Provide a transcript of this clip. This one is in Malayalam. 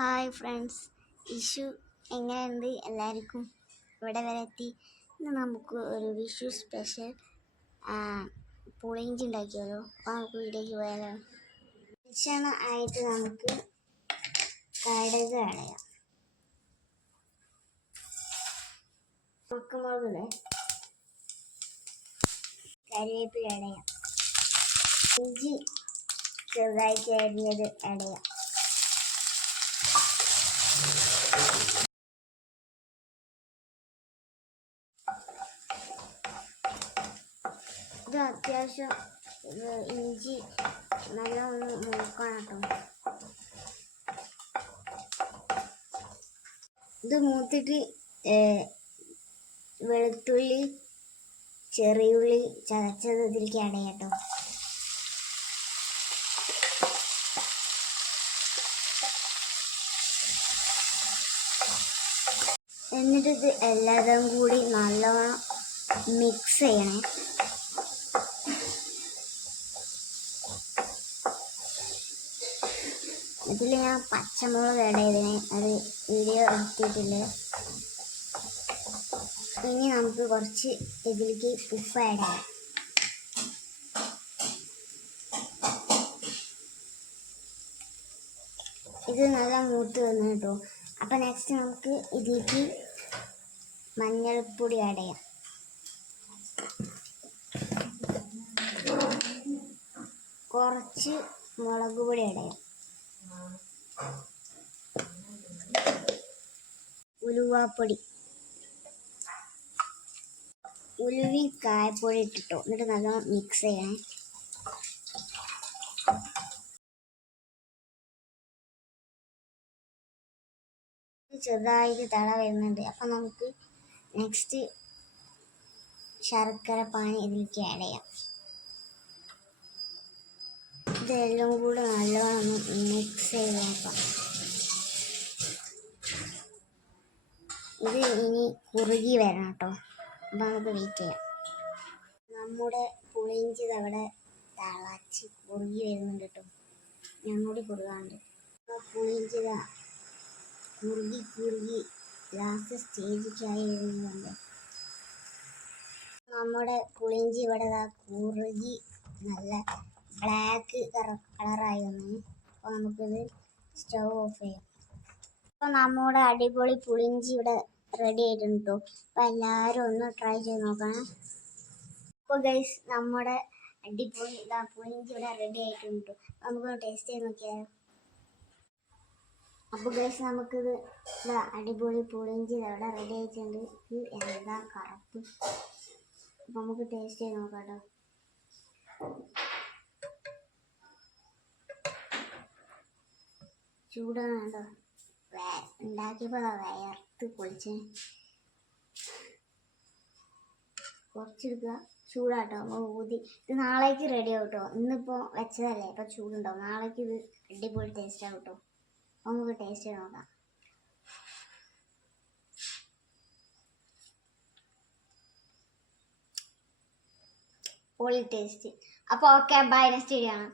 ഹായ് ഫ്രണ്ട്സ്, വിഷു എങ്ങനെയുണ്ട് എല്ലാവർക്കും? ഇവിടെ വരെ എത്തി. ഇന്ന് നമുക്ക് ഒരു വിഷു സ്പെഷ്യൽ പുളിയിഞ്ചി ഉണ്ടാക്കിയാലോ? അപ്പോൾ നമുക്ക് വീട്ടിലേക്ക് പോയാലോ? ഭക്ഷണ ആയിട്ട് നമുക്ക് കടുക് അടയാം, ഉണക്കമുളക്, കരിവേപ്പില അടയാം, ഇഞ്ചി ചെറുതായിട്ട് അരിഞ്ഞത് അടയാം, ഇത് അത്യാവശ്യം ഇഞ്ചി നല്ലോണം മൂക്കണം കേട്ടോ. ഇത് മൂത്തിട്ട് വെളുത്തുള്ളി ചെറിയുള്ളി ചതച്ചത് ഇതിലേക്ക് ആഡ് ചെയ്യാം കേട്ടോ. എന്നിട്ട് ഇത് എല്ലാതും കൂടി നല്ലോണം മിക്സ് ചെയ്യണേ. ഇതിൽ ഞാൻ പച്ചമുളക് ആഡ് ചെയ്തേ, അത് വീഡിയോ എടുത്തിട്ടില്ല. ഇനി നമുക്ക് കുറച്ച് ഇതിലേക്ക് ഉപ്പ് ആഡ് ചെയ്യാം. ഇത് നല്ല മൂത്ത് വന്നു കേട്ടോ. അപ്പം നെക്സ്റ്റ് നമുക്ക് ഇതിലേക്ക് മഞ്ഞൾപ്പൊടി ആഡ് ചെയ്യാം, കുറച്ച് മുളക് പൊടി ആഡ് ചെയ്യാം, ഉലുവാപ്പൊടി, ഉലുവി കായപ്പൊടി ഇട്ടിട്ടോ. എന്നിട്ട് നല്ലോണം മിക്സ് ചെയ്യണേ. ചെറുതായിട്ട് തള വരുന്നുണ്ട്. അപ്പം നമുക്ക് നെക്സ്റ്റ് ശർക്കര പാനി ഇതിലേക്ക് ആഡ് ചെയ്യാം. ഇതെല്ലാം കൂടെ നല്ലോണം മിക്സ് ചെയ്ത് നോക്കാം. ഇത് ഇനി കുറുകി വരണം കേട്ടോ. അപ്പം നമുക്ക് വെയിറ്റ് ചെയ്യാം. നമ്മുടെ പുളിയിഞ്ചി അവിടെ തിളച്ച് കുറുകി വരുന്നുണ്ട് കേട്ടോ. ഞങ്ങോട്ട് കുറുകാണ്ട് പുളിയിഞ്ചി കുറുകി ലാസ്റ്റ് സ്റ്റേജിക്കായി വരുന്നുണ്ട്. നമ്മുടെ പുളിയിഞ്ചി ഇവിടെ കുറുകി നല്ല ബ്ലാക്ക് കളറായി വന്നു. അപ്പോൾ നമുക്കിത് സ്റ്റൗ ഓഫ് ചെയ്യാം. അപ്പോൾ നമ്മുടെ അടിപൊളി പുളിയിഞ്ചി ഇവിടെ റെഡി ആയിട്ടുണ്ട് കേട്ടോ. അപ്പോൾ എല്ലാവരും ഒന്ന് ട്രൈ ചെയ്ത് നോക്കണം. അപ്പോൾ ഗൈസ്, നമ്മുടെ അടിപൊളി പുളിയിഞ്ചി ഇവിടെ റെഡി ആയിട്ടുണ്ട് കേട്ടോ. നമുക്ക് ടേസ്റ്റ് ചെയ്ത് നോക്കിയാലോ? അപ്പോൾ ഗൈസ്, നമുക്കിത് അടിപൊളി പുളിയിഞ്ചി ഇവിടെ റെഡി ആയിട്ടുണ്ട്. എന്താ കറുപ്പ്. അപ്പോൾ നമുക്ക് ടേസ്റ്റ് ചെയ്ത് നോക്കാം കേട്ടോ. ചൂടാണ് കേട്ടോ. ഉണ്ടാക്കിയപ്പോൾ വയർത്ത് പൊളിച്ചേ. കുറച്ചെടുക്കുക, ചൂടാട്ടോ. അപ്പോൾ ഊതി ഇത് നാളേക്ക് റെഡി ആവും കേട്ടോ. ഇന്നിപ്പോൾ വെച്ചതല്ലേ, അപ്പോൾ ചൂടുണ്ടാവും. നാളേക്ക് ഇത് അടിപൊളി ടേസ്റ്റ് ആവും കേട്ടോ. നമുക്ക് ടേസ്റ്റ് ചെയ്ത് നോക്കാം. പൊളി ടേസ്റ്റ്. അപ്പോൾ ഓക്കെ, ബൈ, നെക്സ്റ്റ് വീഡിയോ ആണ്.